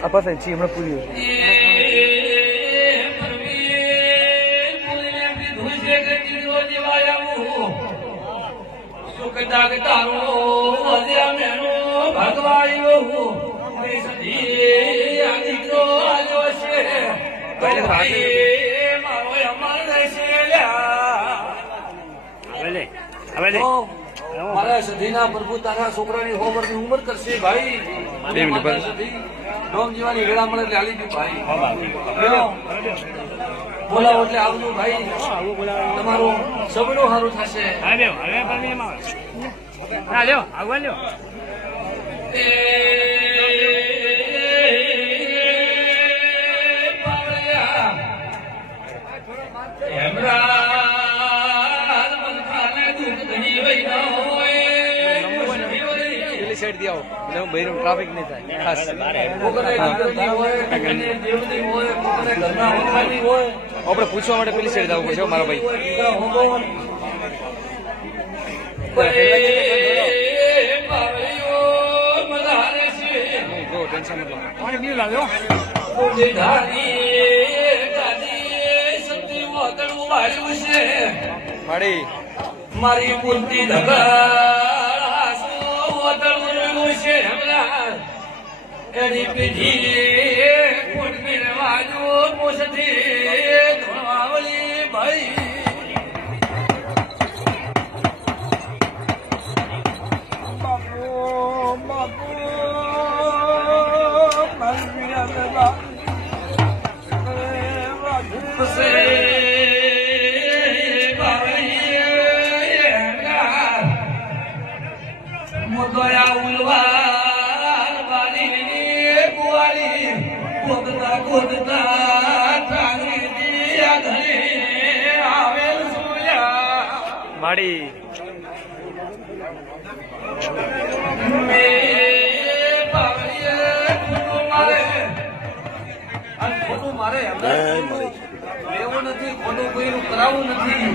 apa sih sih hમણાં પૂરી મારા સધીના પ્રભુ તારા છોકરાની હોવરની ઉંમર કરશે ભાઈ ડોમ જીવાની વેળા મળે એટલે આલી દી ભાઈ બોલાવો એટલે આવજો ભાઈ તમારું સબનું સારું થશે સાઈડ થી આવો એટલે હું બૈરમ ટ્રાફિક નહીં થાય ખાસ આપણે પૂછવા માટે પેલી સાઈડ જવું પડશે મારા ભાઈ ટેન્શન મારી મારી પૂર્તિ એની પીઠી કોટ મેળવાજો પોષથી ધોળાવલી ભાઈ મોદયા ઉલવા માડી મારે લેવું નથી ખોટું કોઈનું કરાવવું નથી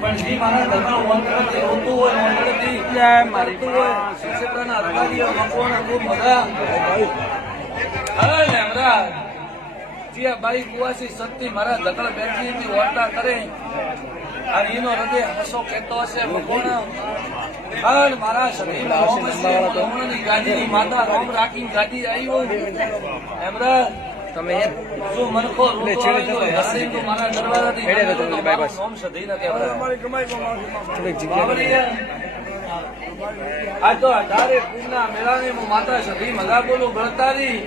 પણ જે મારા ઘરના વંકરથી હોતું હોય વંકરથી મારી હોય શિક્ષકના અધિકારીઓ મકવાના ખૂબ બધા બાઈ કુવાસી સત્તી મારા દખલ બેઠી વાર્તા કરે અને એનો હૃદય હસો કહેતો હશે ભગવાન મારા શરીરની ગાદીની માતા રોમ રાખીને ગાદી આવ્યો એમરા તમે શું મનખો મારા દરવાજાથી રોમ સધી ન કહેવાય આ તો 18 કુંભના મેળાની હું માતા સધી મજા બોલું ગળતારી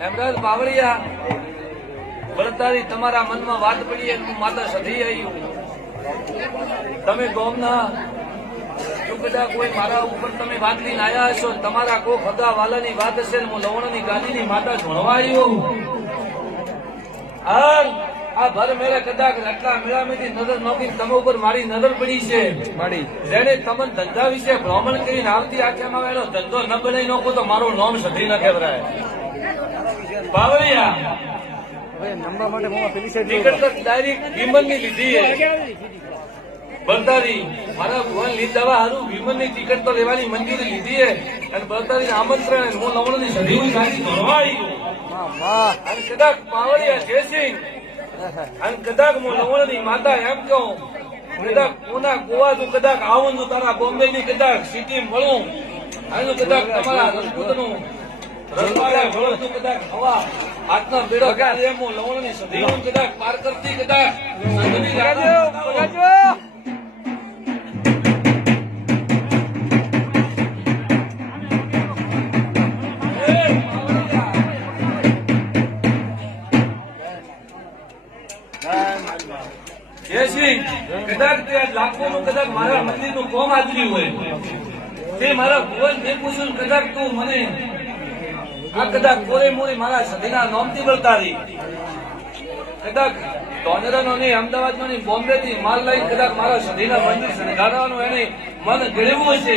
એમરાજ બાવળિયા ગળતારી તમારા મનમાં વાત પડી હું માતા સધી આવ્યું તમે ગોમના કદાચ કોઈ મારા ઉપર તમે વાત લઈને આવ્યા હશો તમારા કોઈ ખગા વાલાની વાત હશે હું લવણની ગાદીની માતા ભણવા આવ્યો આ ભર મેળે કદાચ આટલા મેળામાંથી નજર નોખી તમે ઉપર મારી નજર પડી છે માડી જેને તમને ધંધા વિશે ભ્રમણ કરીને આવતી આખ્યામાં એનો ધંધો ન બનાવી નાખો તો મારું નામ સધી ન કહેવાય બાવળિયા નંબર માટે હું પેલી સાઈડ ટિકટ ડાયરેક્ટ વિમલની લીધી બરદારી મારા ભુવન લીધા હારું વિમલની ટિકિટ તો લેવાની મંજૂરી લીધી હે અને બરદારી આમંત્રણ હું લવણની સધી ગાડી ભણવા આવ્યો અને કદાચ બાવળિયા જયસિંહ અને કદાચ હું લવણની માતા એમ કહું કદાચ કોના ગોવા તું કદાચ આવું છું તારા બોમ્બે ની કદાચ સિટી મળું અને કદાચ તમારા રજપૂતનું રજવાડા ભળું તું કદાચ હવા હાથના બેડો એમ હું લવણની સધી કદાચ પાર કરતી કદાચ કદાચ લાખોનું કદાચ મારા મંદિરનું કોમ આદર્યું હોય તે મારા ભુવન જે પૂછ્યું કદાચ તું મને આ કદાચ કોરે મોરે મારા સધીના નોમથી બળતારી કદાચ ધોનેરાનો નહીં અમદાવાદનો નહીં બોમ્બે થી માલ લઈ કદાચ મારા સધીના મંદિર શણગારવાનું એને મન ગળ્યું હશે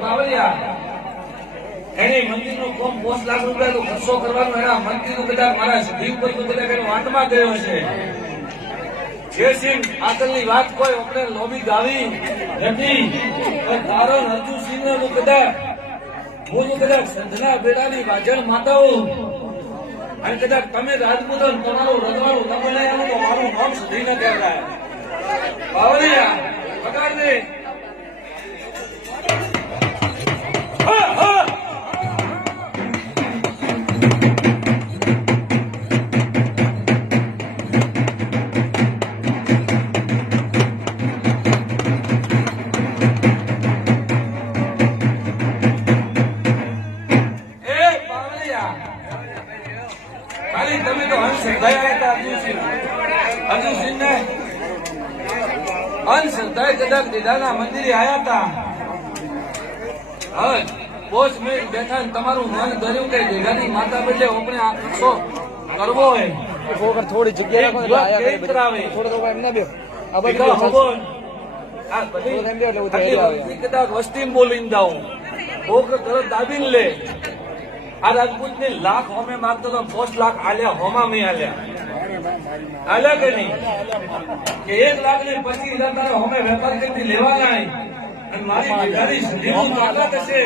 બાવળિયા એની મંદિરનું કોમ 5 લાખ રૂપિયા તો ખર્ચો કરવાનો એના મંદિરનું કદાચ મારા સધી ઉપર તો કદાચ એનો વાંટમાં ગયો છે. જયસિંહ આગળની વાત કોઈ આપણે લોબી ગાવી નથી. તારો અર્જુનસિંહ નું કદાચ હું કદાચ સંધના બેડાની વાજણ માતાઓ અને કદાચ તમે રાજપૂતો તમારું રજવાડું ન બનાવ્યું તો મારું નામ સધી ન કહેવાય. બાવળિયા પકડ દે. હા હા તમે તો અંધશ્રદ્ધાએ હતા અર્જુનસિંહ ને અંધશ્રદ્ધાએ કદાચ દીદાના મંદિરે આવ્યા હતા. હવે પોચ મિનિટ બેઠા ને તમારું મન કર્યું કે દીદાની માતા બદલે આપણે આ ખર્ચો કરવો હોય થોડી જગ્યા રાખો એટલે આયા કરે બધી. થોડો તો એમ ના બેહો. આ બધું કદાચ વસ્તી બોલીને જાઉં છોકરો તરત દાબીને લે. આ રાજપૂત ને લાખ હોમે માગતો તો 5 લાખ આલ્યા હોમા મેં આલ્યા કે નહીં કે 1 લાખ ને પછી તારે હોમે વેપાર કરી લેવાના અને મારી ભેગાની સુધીનું તાકાત હશે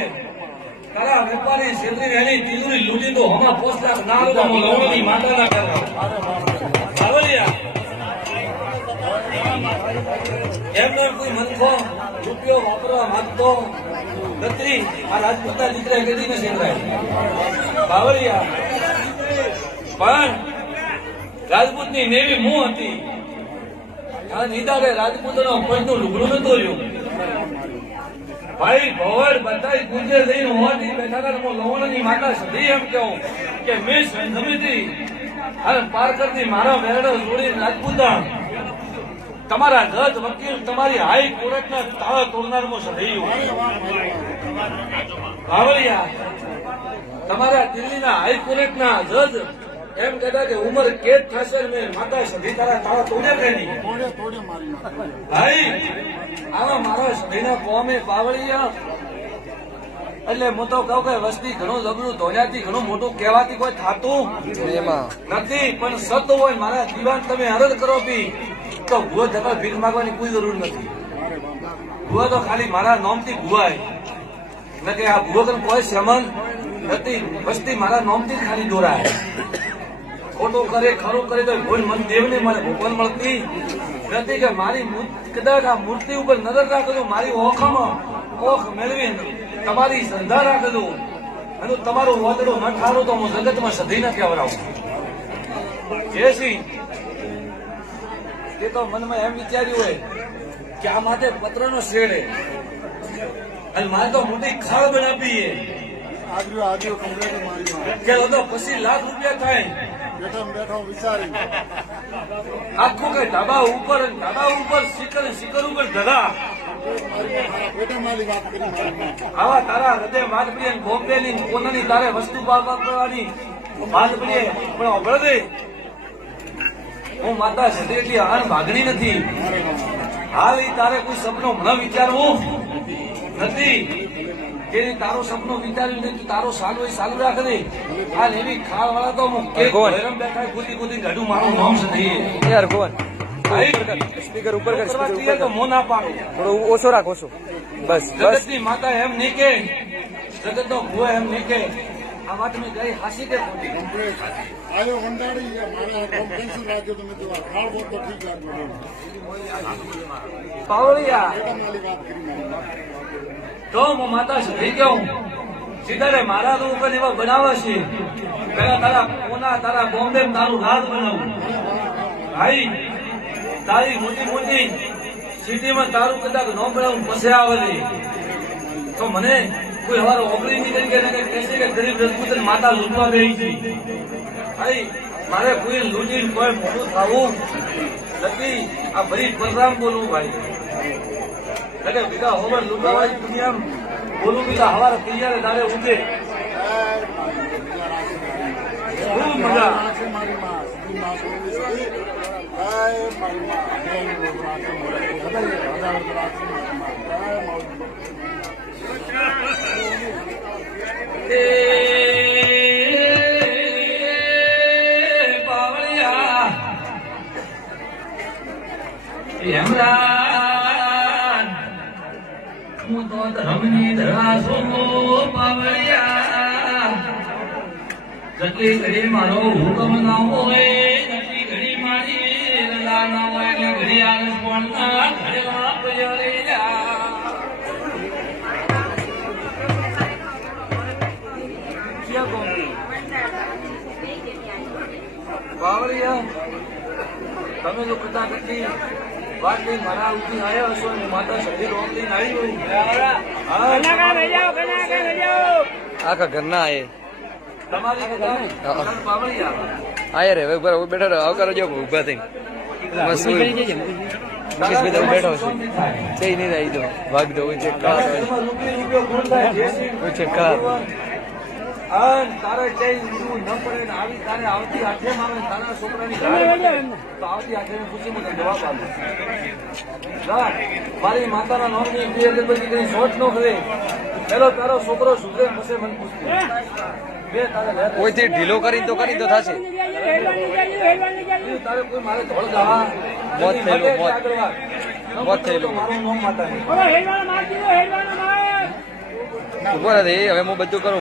તારા વેપારી છેતરી એની તિજોરી લૂંટી તો હોમા 5 લાખ ના આલો તો લવણની માતા ના કરવા. એમને કોઈ મનખો રૂપિયો વાપરવા માંગતો નથી. આ રાજપૂતના દીકરા કદી ન છેતરાય. બાવળિયા પણ રાજપૂતની નેવી મું હતી. આ નિદારે રાજપૂતનો પંચનું લુગડું નતું રહ્યું. ભાઈ ભવડ બધા ગુજે લઈને હોવાથી બેઠા હું લવણની માતા સધી એમ કહું કે મેં સમિતિ અને પારકરથી મારા વેરડો જોડી રાજપૂતા તમારા જજ વકીલ તમારી હાઈકોર્ટના તાળા તોડનારમાં સધૈયું. બાવળિયા તમારા દિલ્હીના હાઈકોર્ટના જજ એમ કહેતા કે ઉંમર કેદ થશે મેં માતા સધી તારા તાળા તોડે કે નહીં. ભાઈ આવા મારા સધીના કોમે બાવળિયા એટલે હું તો કહું કે વસ્તી ઘણું જબરું ધોન્યાથી ઘણું મોટું કહેવાથી કોઈ થાતું નથી. પણ સત હોય મારા દીવાન તમે અરજ કરો બી તો ભૂવો જતા ભીખ માંગવાની કોઈ જરૂર નથી. ભૂવો તો ખાલી મારા નામથી ભૂવાય નથી. આ ભૂવો કન કોઈ સંબંધ નથી. વસ્તી મારા નામથી જ ખાલી દોરાય. ખોટું કરે ખરું કરે તો ભૂલ મન દેવને મને ભગવાન મળતી નથી કે મારી કદાચ આ મૂર્તિ ઉપર નજર રાખજો મારી ઓખમાં ઓખ મેળવી તમારી શ્રદ્ધા રાખજો અને તમારું વાદળું ન ઠારું તો હું જગતમાં સધી ન કહેવરાવું. જયસિંહ એ તો મનમાં એમ વિચાર્યું હોય કે આ માટે પત્રનો શેડ અને મારે તો મોટી ખાળ બનાવી કે તો પછી લાખ રૂપિયા થાય આખું કઈ ધાબા ઉપર શિખર ઉપર ધરા આવા તારા હૃદય માધપડી બોમ્બે ની કોનાની તારે વસ્તુ કરવાની માધપડી પણ અભળદે હું માતા સધી એટલી આન ભાગણી નથી. હાલ તારે કોઈ સપનું ન વિચારવું નથી કે તારું સપનું વિચાર્યું નહીં તારો સાલું એ સાલું રાખ દે. હાલ એવી ખાળ વાળા તો હું બેઠા કૂદી ગાડું મારું નામ સધી યાર કોણ સ્પીકર ઉપર તો મો ના પાડું થોડો ઓછો રાખ ઓછો બસ. જગત ની માતા એમ નહીં કે જગત નો ભૂવો એમ નહીં કે આ વાત મેં ગઈ હાસી કે પાવળિયા તો હું માતા સધી કહું સીધા મારા તો ઉપર એવા બનાવે છે. પેલા તારા કોના તારા બોમ્બે તારું રાજ બનાવું. ભાઈ તારી મોટી સિટીમાં તારું કદાચ ન બનાવું પછી આવે તો મને કોઈ હવારો ઓગળી નીકળી કે કહેશે કે ગરીબ રજપૂત માતા લૂંટવા બેહી છે. ભાઈ મારે કોઈ લૂંટીને કોઈ મોટું થવું નથી. આ ભરી પરરામ બોલવું ભાઈ એટલે બીજા હોવર લૂંટાવાળી દુનિયા બોલું બીજા હવારે તૈયાર તારે ઉઠે ખૂબ મજા. એ બાવળિયા જતી ઘડી મારો હુકમ ના હોય જતી ઘડી મારી રજા ના હોય એટલે ઘડી આલસ પણ ના ઘડીમાં પડી જા બાવળિયા તમે જો કથા કરતી વાત લઈને મારા ઉઠી આવ્યા હશો અને માતા શરીર ઓમ લઈને આવી હોય આખા ઘરના આયે તમારી કથા બાવળિયા આયે રે બરાબર બેઠા રહો આવકારો જો ઉભા થઈ બસ મુકેશભાઈ તો બેઠો છે જઈ નહીં આવી દો ભાગ દો છે કાર છે કાર તારે જઈ ન પડે ને આવી તારે આવતી આઠે માં તારા છોકરાની તો આવતી આઠે પૂછી મને જવાબ આપો મારી માતાના નામની બે અગરબત્તી કઈ શોટ ન કરે પેલો તારો છોકરો સુધરે પછી મને પૂછતું બે તારે કોઈથી ઢીલો કરી તો થશે તારે કોઈ મારે ધોળ ગાવા મોત થયેલું મોત થયેલું મારું નામ માતા ઉભો નથી હવે હું બધું કરું